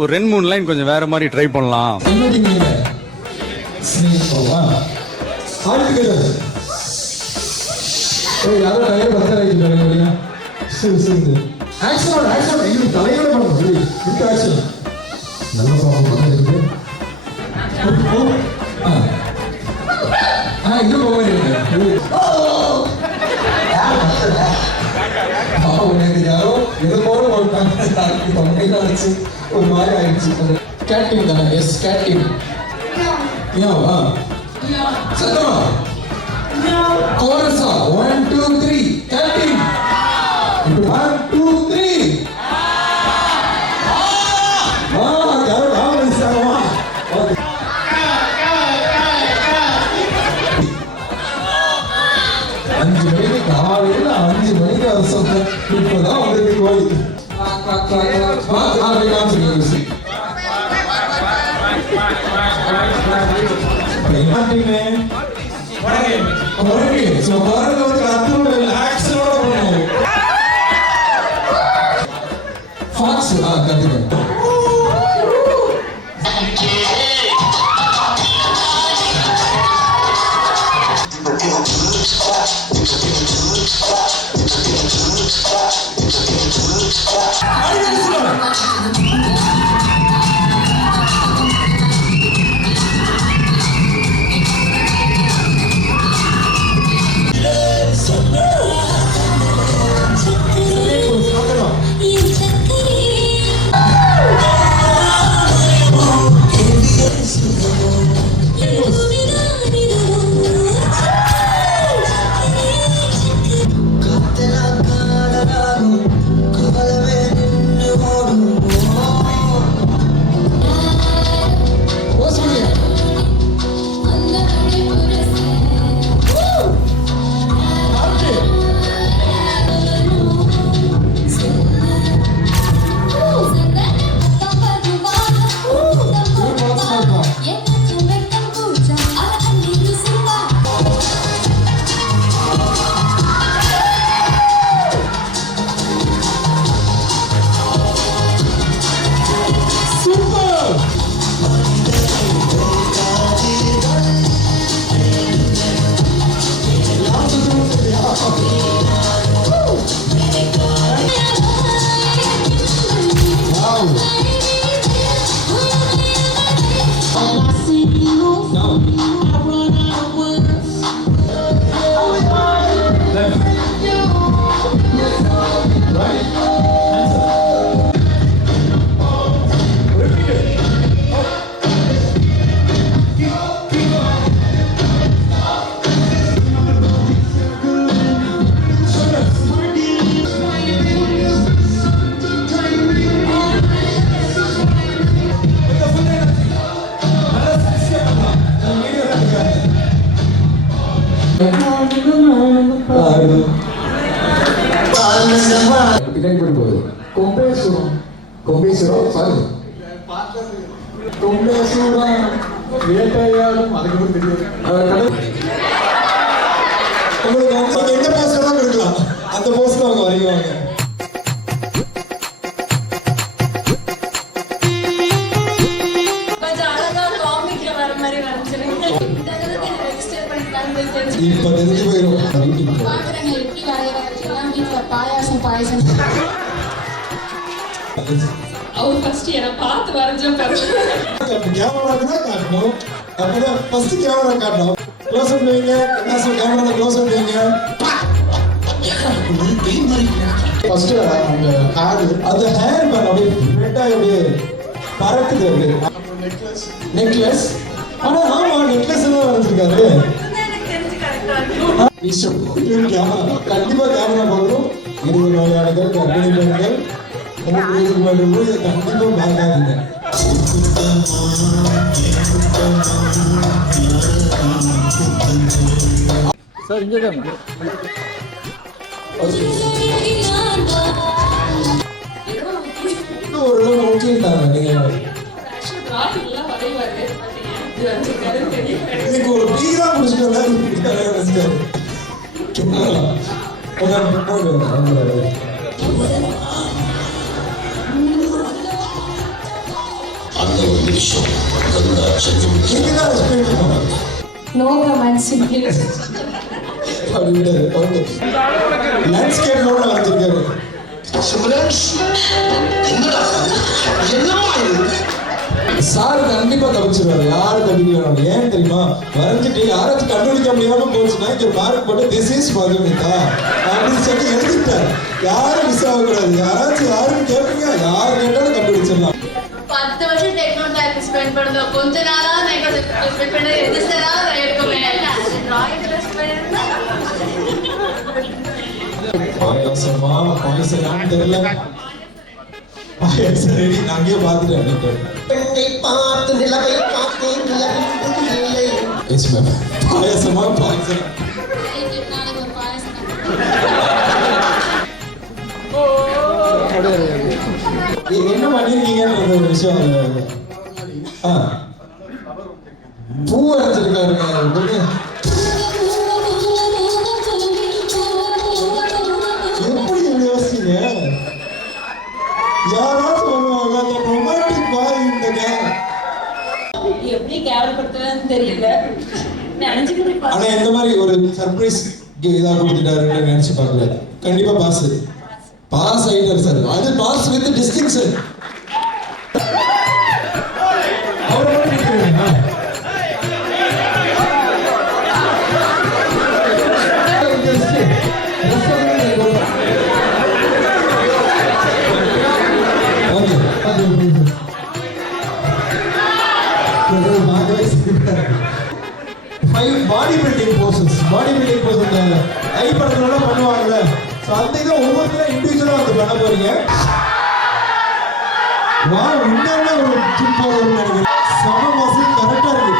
ஒரு 2-3 லைன் கொஞ்சம் வேற மாதிரி ட்ரை பண்ணலாம். ஒரு மாதிரி ஆயிடுச்சு. கேட்டிங் தானே? எஸ் கேட்டிங். சத்தமா கோரஸா 1 2 3 கேட்டிங் 1 2 3 யாரோ காமெடி சாமா. அஞ்சு மணிக்கு காலையில் 5 மணிக்கு வர சொன்னேன். இப்போதான் உங்களுக்கு கோயில் கத்துக்க. பின்னாடி போகுது கொம்பேசுரம் கொம்பேசுரம் சாரி கொம்பேசுரம் வேட்டையாடும் அதுக்கு தெரியும். உங்களுக்கு எந்த போஸ்ட் தான் கொடுக்கலாம், அந்த போஸ்ட் அவங்க வரைவாங்க. இப்ப தெரிஞ்சு போயிடும். பாயாசம் பாயாசம் அவர் ஃபர்ஸ்ட் என்ன பார்த்து வரைஞ்சோம். கேமராக்கு தான் காட்டணும். அப்பதான் ஃபர்ஸ்ட் கேமரா காட்டணும். க்ளோஸ் அப் வைங்க. என்ன சொல்ற கேமரா க்ளோஸ் அப் வைங்க. ஃபர்ஸ்ட் அந்த ஹேர் அந்த ஹேர் பண்ண அப்படியே ரெட்டா அப்படியே பறக்குது அப்படியே. நெக்லஸ் ஆனா ஆமா நெக்லஸ் எல்லாம் வரைஞ்சிருக்காரு. கண்டிப்பா கேமரா போகணும். 20 நோயாளிகள் கர்ப்பிணி பெண்கள் 3 வயதுக்கு மேல இதை கண்டிப்பா பார்க்காதீங்க. சார் இங்கே தான் ஒரு முடிச்சுட்டாங்க. நீங்க இன்னைக்கு ஒரு பீரா முடிச்சுட்டு நீங்க தான் எக்ஸ்பிளைன் பண்ணணும். No comments please. அப்படி விடாது. ஓகே. லேண்ட்ஸ்கேப் மோட்ல வரைஞ்சிருக்காரு. சார் கண்டிப்பா தப்பிச்சிருவாரு. யாரும் தப்பிக்கிறாங்க. ஏன் தெரியுமா? வரைஞ்சிட்டு யாராச்சும் கண்டுபிடிக்க முடியாம போச்சுன்னா இங்க மார்க் போட்டு திஸ் இஸ் மதுமிதா அப்படின்னு சொல்லி எழுதிட்டார். யாரும் மிஸ் ஆகக்கூடாது. யாரும் கேட்பீங்க, யார் கேட்டாலும் கண்டுபிடிச்சிடலாம். 10 வருஷம் டெக்னோ டைப் ஸ்பெண்ட் பண்ணுறோம். கொஞ்ச நாளா டெக்னோ ஸ்பெண்ட் பண்ண ரெஜிஸ்டரா எடுக்கவே இல்லை. டிராயிங்ல ஸ்பெண்ட் பாயாசமா பாயசமான்னு தெரியல. பாயாசம் ரெடி. நான் அங்கேயே பார்த்துட்டேன். பெண்ணை பார்த்து நிலவை பார்த்தேன் நிலவில் இல்லை. Yes ma'am. பாயாசமா பாயசம். நாளைக்கு ஒரு பாயாசம். என்ன பண்ணிருக்கீங்கன்ற ஒரு விஷயம். பூ வரைஞ்சிருக்காருங்க. எப்படி யோசிச்சீங்க? யாராச்சும் வருவாங்க அந்த ரொமான்டிக் பாய் இந்த எப்படி கேவலப்படுத்துறதுன்னு தெரியல. நினைச்சுக்கிட்டு ஆனா இந்த மாதிரி ஒரு சர்ப்ரைஸ் இதா கொடுத்துட்டாருன்னு நினைச்சு பார்க்கல. கண்டிப்பா பாஸ் ஆயிட்டாரு சார். அது பாஸ் வித் டிஸ்டிங்ஷன். அவர் மட்டும் நிக்கிறீங்களா? பாடி பில்டிங் போர்சஸ் இந்த ஐ படத்துல பண்ணுவாங்கல்ல. ஸோ அந்த இதை ஒவ்வொருத்தரும் இண்டிவிஜுவலாக வந்து பண்ண போறீங்க. வா உண்மையான ஒரு டிப் போகிறோம்னு நினைக்கிறேன். சம மாசம் கரெக்டாக இருக்கு.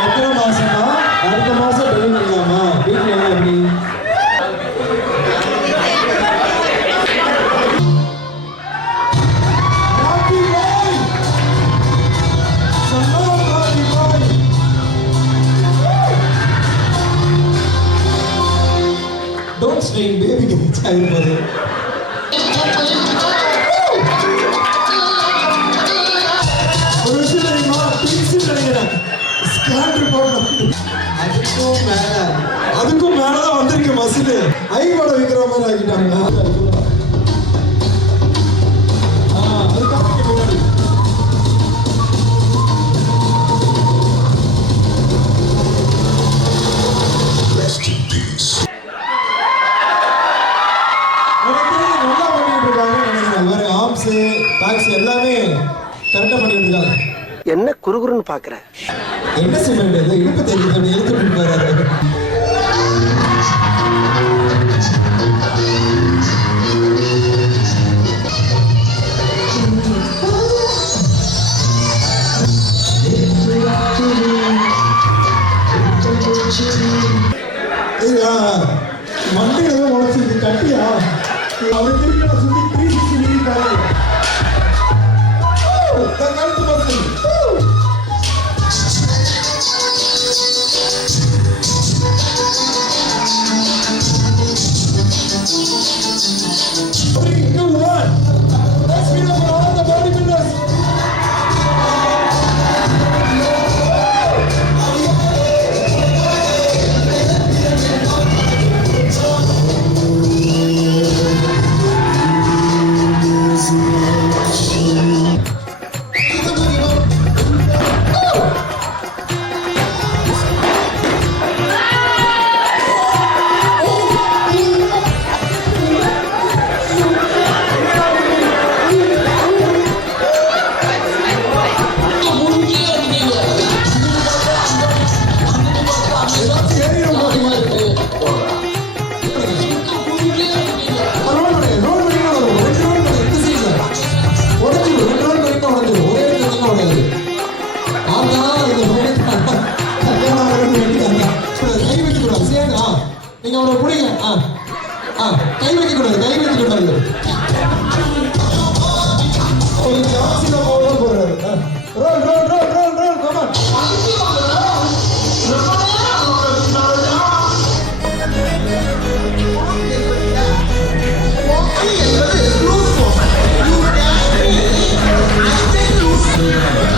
எத்தனை மாசமா? அடுத்த மாசம் டெலிவரியாமா? வீட்டில் என்ன எப்படி? Don't strain, baby. Child mother. ஒரு விஷயம் தெரியுமா? பிக்ஸ் நினைக்கிறேன். ஸ்கேன் ரிப்போர்ட் அதுக்கும் மேலதான் வந்திருக்கு மசில். ஐ படம் விற்கிற மாதிரி ஆகிட்டாங்க. அதுக்காக முன்னாடி நல்லா பண்ணிட்டு இருக்காங்க நினைக்கிறேன். ஆர்ம்ஸ் பேக்ஸ் எல்லாமே கரெக்டா பண்ணிட்டு இருக்காங்க. என்ன குறுகுறுன்னு பாக்குற? என்ன சிமெண்ட் இடுப்பு தெரியுது எழுத்துட்டு போறாரு. மண்டையில உழைச்சிருக்கு கட்டியா அவர் திருப்பி சுத்தி 360 டிகிரி கழுத்து பசங்க சொல்லுங்க